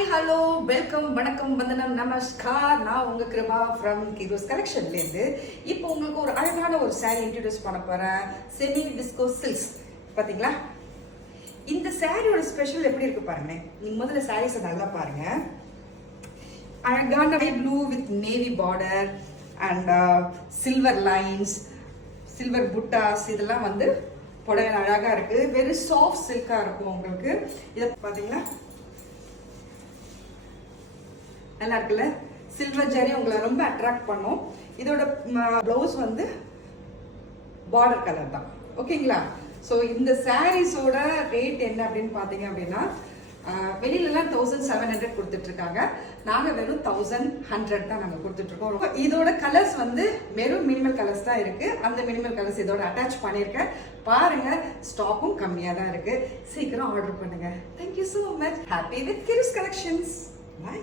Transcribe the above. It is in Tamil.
ஹாய் ஹலோ வெல்கம் வணக்கம் வந்தனம் நமஸ்கார். நான் உங்க கிருபா ஃப்ரம் கிரோஸ் கலெக்ஷன்லேருந்து இப்போ உங்களுக்கு ஒரு அழகான ஒரு சாரீ இன்ட்ரடியூஸ் பண்ண போறேன். Semi Visko silks. பார்த்தீங்களா, இந்த சாரியோட ஸ்பெஷல் எப்படி இருக்கு பாருங்க. நீங்க முதல்ல சாரீஸை நல்லா பாருங்க. அழகான blue with navy border and silver lines, silver புட்டாஸ், இதெல்லாம் வந்து புடவை அழகா இருக்கு. வெரி சாஃப்ட் சில்கா இருக்கும் உங்களுக்கு. இதை பார்த்தீங்களா, நல்லா இருக்குல்ல. சில்வர் ஜரி உங்களை ரொம்ப அட்ராக்ட் பண்ணும். இதோட பிளவுஸ் வந்து பார்டர் கலர் தான். ஓகேங்களா? ஸோ இந்த சாரீஸோட ரேட் என்ன அப்படின்னு பார்த்தீங்க அப்படின்னா, வெளியிலலாம் 1700 கொடுத்துட்டு இருக்காங்க. நாங்கள் வெறும் 1100 தான் நாங்கள் கொடுத்துட்டு இருக்கோம். இதோட கலர்ஸ் வந்து வெறும் மினிமல் கலர்ஸ் தான் இருக்கு. அந்த மினிமல் கலர்ஸ் இதோட அட்டாச் பண்ணியிருக்கேன். பாருங்க, ஸ்டாக்கும் கம்மியாக தான் இருக்கு. சீக்கிரம் ஆர்டர் பண்ணுங்க. Thank you so much. Happy with கிரோஸ் கலெக்ஷன்ஸ். பாய்.